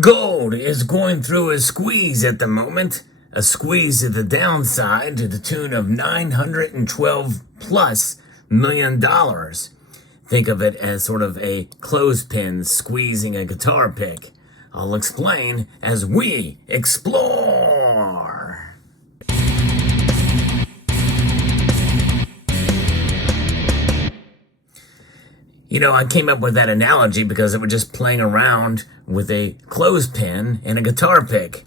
Gold is going through a squeeze at the moment, a squeeze at the downside to the tune of $912 plus million. Think of it as sort of a clothespin squeezing a guitar pick. I'll explain as we explore. You know, I came up with that analogy because it was just playing around with a clothespin and a guitar pick.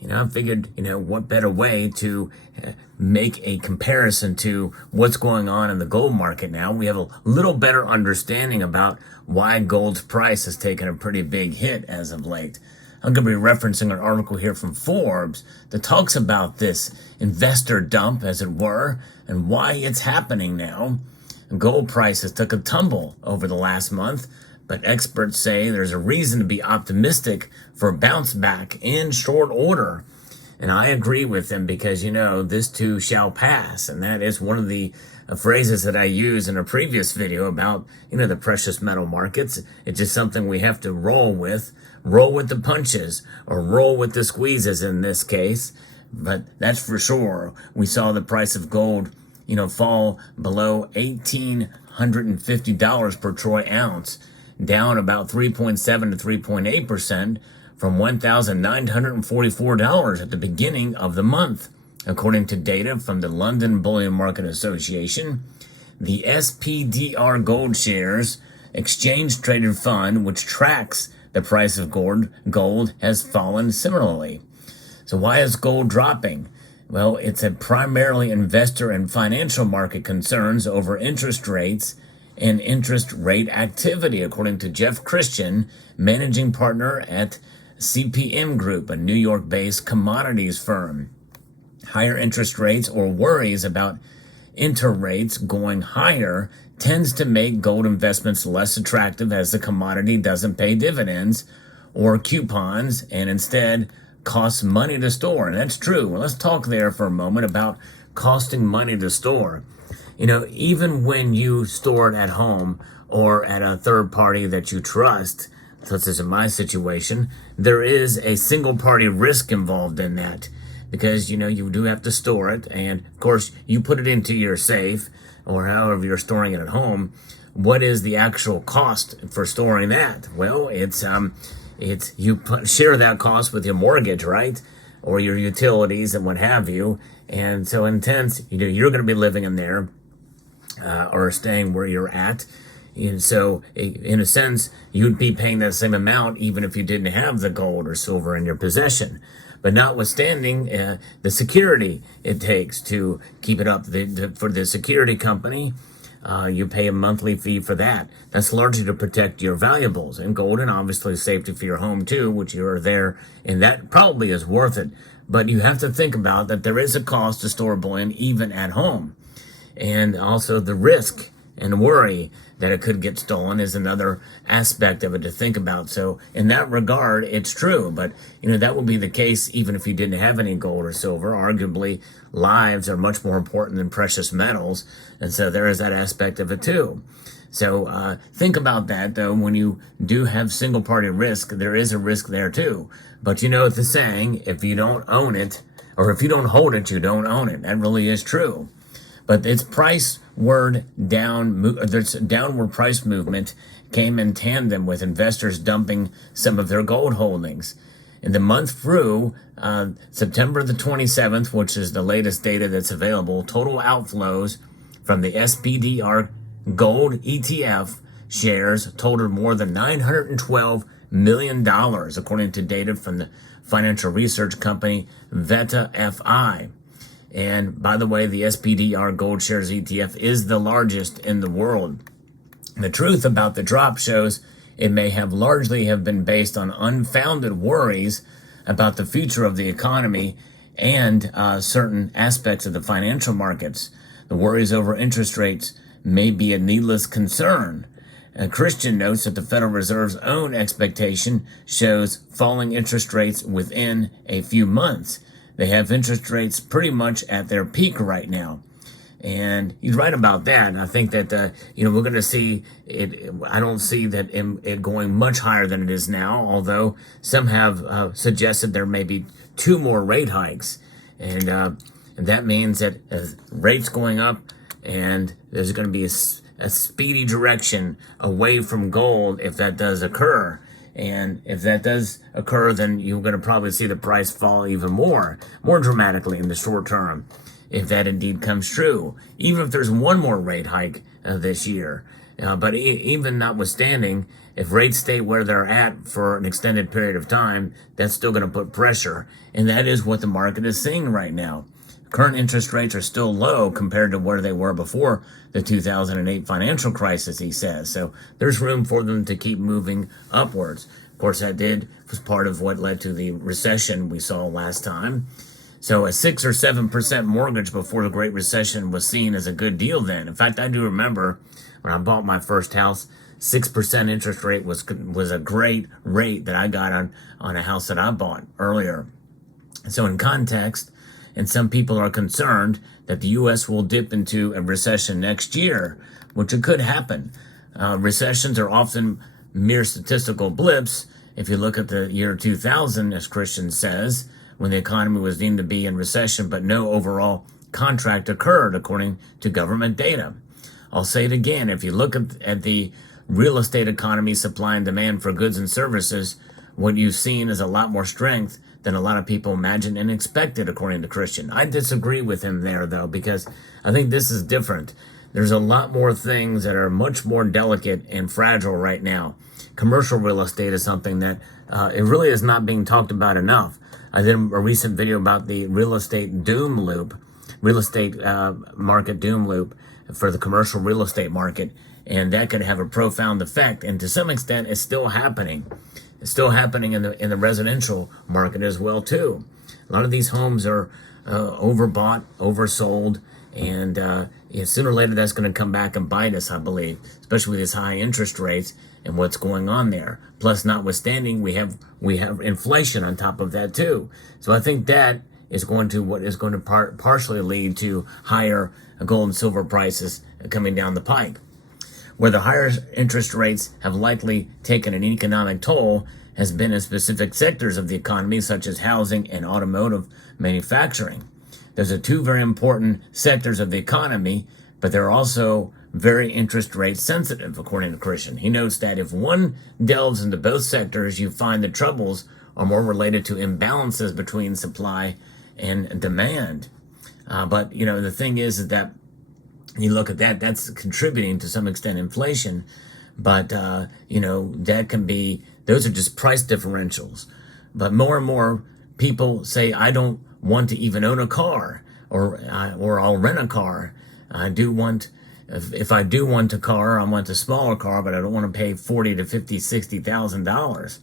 You know, I figured, what better way to make a comparison to what's going on in the gold market now. We have a little better understanding about why gold's price has taken a pretty big hit as of late. I'm going to be referencing an article here from Forbes that talks about this investor dump, as it were, and why it's happening now. Gold prices took a tumble over the last month, but experts say there's a reason to be optimistic for a bounce back in short order. And I agree with them because, this too shall pass. And that is one of the phrases that I used in a previous video about, the precious metal markets. It's just something we have to roll with the punches, or roll with the squeezes in this case. But that's for sure. We saw the price of gold fall below $1,850 per troy ounce, down about 3.7 to 3.8% from $1,944 at the beginning of the month. According to data from the London Bullion Market Association, the SPDR Gold Shares exchange traded fund, which tracks the price of gold has fallen similarly. So why is gold dropping? Well, it's a primarily investor and financial market concerns over interest rates and interest rate activity, according to Jeff Christian, managing partner at CPM Group, a New York-based commodities firm. Higher interest rates or worries about rates going higher tends to make gold investments less attractive, as the commodity doesn't pay dividends or coupons and instead costs money to store. And that's true. Well, let's talk there for a moment about costing money to store. Even when you store it at home or at a third party that you trust, such as in my situation, there is a single party risk involved in that, because you do have to store it, and of course you put it into your safe or however you're storing it at home. What is the actual cost for storing that? Well, it's you share that cost with your mortgage, right? Or your utilities and what have you. And so in sense, you're going to be living in there or staying where you're at. And so in a sense, you'd be paying that same amount even if you didn't have the gold or silver in your possession. But notwithstanding the security it takes to keep it up for the security company, you pay a monthly fee for that. That's largely to protect your valuables and gold, and obviously safety for your home too, which you are there, and that probably is worth it. But you have to think about that there is a cost to store bullion even at home. And also the risk and worry that it could get stolen is another aspect of it to think about. So in that regard, it's true. But, that would be the case even if you didn't have any gold or silver. Arguably, lives are much more important than precious metals. And so there is that aspect of it too. So think about that, though. When you do have single party risk, there is a risk there too. But it's the saying, if you don't own it, or if you don't hold it, you don't own it. That really is true. But its downward price movement came in tandem with investors dumping some of their gold holdings. In the month through September the 27th, which is the latest data that's available, total outflows from the SPDR Gold ETF shares totaled more than $912 million, according to data from the financial research company Veta FI. And by the way, the SPDR Gold Shares ETF is the largest in the world. The truth about the drop shows it may have largely been based on unfounded worries about the future of the economy and certain aspects of the financial markets. The worries over interest rates may be a needless concern. Christian notes that the Federal Reserve's own expectation shows falling interest rates within a few months. They have interest rates pretty much at their peak right now. And he's right about that. I think that, we're going to see it. I don't see that it going much higher than it is now, although some have suggested there may be 2 more rate hikes. And that means that rates going up, and there's going to be a speedy direction away from gold if that does occur. And if that does occur, then you're going to probably see the price fall even more dramatically in the short term, if that indeed comes true, even if there's 1 more rate hike this year. But even notwithstanding, if rates stay where they're at for an extended period of time, that's still going to put pressure. And that is what the market is seeing right now. Current interest rates are still low compared to where they were before the 2008 financial crisis, he says. So there's room for them to keep moving upwards. Of course, that was part of what led to the recession we saw last time. So a 6 or 7% mortgage before the Great Recession was seen as a good deal then. In fact, I do remember when I bought my first house, 6% interest rate was a great rate that I got on a house that I bought earlier. So in context, and some people are concerned that the U.S. will dip into a recession next year, which it could happen. Recessions are often mere statistical blips. If you look at the year 2000, as Christian says, when the economy was deemed to be in recession, but no overall contract occurred, according to government data. I'll say it again. If you look at the real estate economy, supply and demand for goods and services, what you've seen is a lot more strength than a lot of people imagined and expected, according to Christian. I disagree with him there, though, because I think this is different. There's a lot more things that are much more delicate and fragile right now. Commercial real estate is something that it really is not being talked about enough. I did a recent video about the real estate market doom loop for the commercial real estate market, and that could have a profound effect. And to some extent, it's still happening. It's still happening in the residential market as well too. A lot of these homes are overbought, oversold, and sooner or later that's going to come back and bite us, I believe, especially with these high interest rates and what's going on there. Plus, notwithstanding, we have inflation on top of that too. So I think that is going to partially lead to higher gold and silver prices coming down the pike. Where the higher interest rates have likely taken an economic toll has been in specific sectors of the economy, such as housing and automotive manufacturing. Those are 2 very important sectors of the economy, but they're also very interest rate sensitive, according to Christian. He notes that if one delves into both sectors, you find the troubles are more related to imbalances between supply and demand. But the thing is that you look at that's contributing to some extent inflation, but that can be, those are just price differentials. But more and more people say, I don't want to even own a car, or I'll rent a car. If I do want a car, I want a smaller car, but I don't want to pay $40,000 to $50,000, $60,000.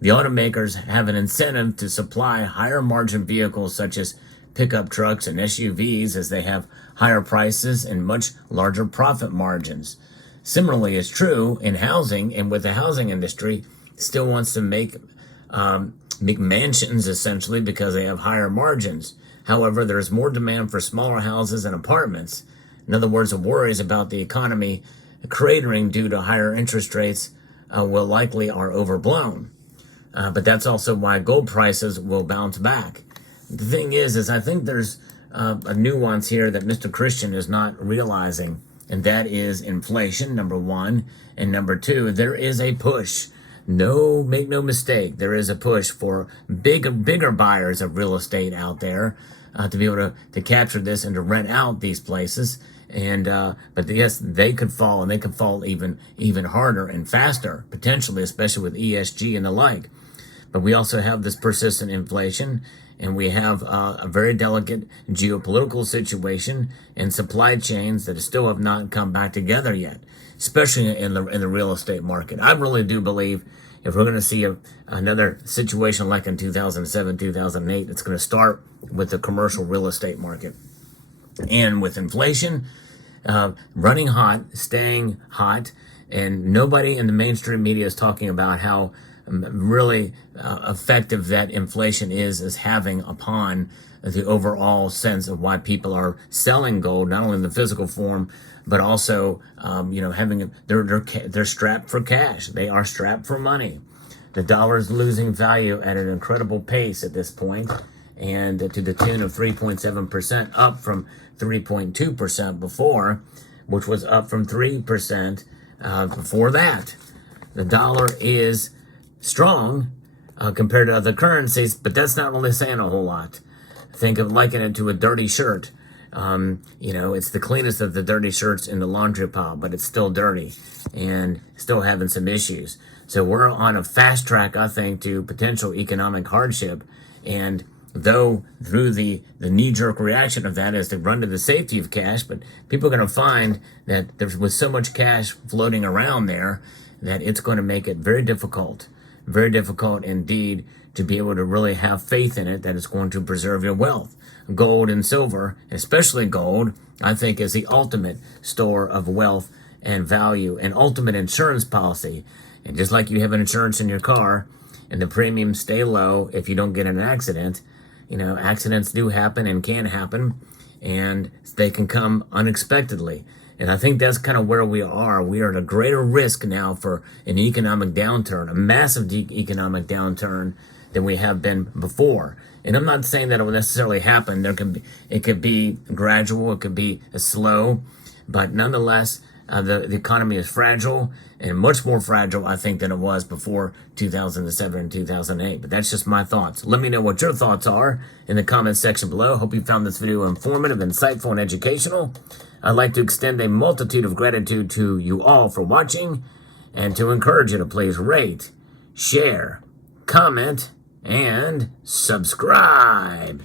The automakers have an incentive to supply higher margin vehicles such as pickup trucks and SUVs, as they have higher prices and much larger profit margins. Similarly, it's true in housing, and with the housing industry still wants to make mansions essentially because they have higher margins. However, there's more demand for smaller houses and apartments. In other words, the worries about the economy cratering due to higher interest rates will likely are overblown. But that's also why gold prices will bounce back. The thing is I think there's a nuance here that Mr. Christian is not realizing, and that is inflation, number 1, and number 2, there is a push. Make no mistake, there is a push for bigger buyers of real estate out there to be able to capture this and to rent out these places. And but yes, they could fall, and they could fall even harder and faster, potentially, especially with ESG and the like. But we also have this persistent inflation, and we have a very delicate geopolitical situation and supply chains that still have not come back together yet, especially in the real estate market. I really do believe if we're going to see another situation like in 2007, 2008, it's going to start with the commercial real estate market. And with inflation running hot, staying hot, and nobody in the mainstream media is talking about how really effective that inflation is having upon the overall sense of why people are selling gold, not only in the physical form, but also, having they're strapped for cash. They are strapped for money. The dollar is losing value at an incredible pace at this point, and to the tune of 3.7%, up from 3.2% before, which was up from 3% before that. The dollar is strong compared to other currencies, but that's not really saying a whole lot. Think of liken it to a dirty shirt. It's the cleanest of the dirty shirts in the laundry pile, but it's still dirty and still having some issues. So we're on a fast track, I think, to potential economic hardship. And though through the knee-jerk reaction of that is to run to the safety of cash, but people are going to find that there's with so much cash floating around there that it's going to make it very difficult indeed to be able to really have faith in it that it's going to preserve your wealth. Gold and silver, especially gold, I think is the ultimate store of wealth and value, and ultimate insurance policy. And just like you have an insurance in your car and the premiums stay low if you don't get in an accident, accidents do happen and can happen, and they can come unexpectedly. And I think that's kind of where we are. We are at a greater risk now for an economic downturn, a massive economic downturn than we have been before. And I'm not saying that it will necessarily happen. It could be gradual, it could be slow, but nonetheless, the economy is fragile, and much more fragile, I think, than it was before 2007 and 2008. But that's just my thoughts. Let me know what your thoughts are in the comments section below. Hope you found this video informative, insightful, and educational. I'd like to extend a multitude of gratitude to you all for watching, and to encourage you to please rate, share, comment, and subscribe.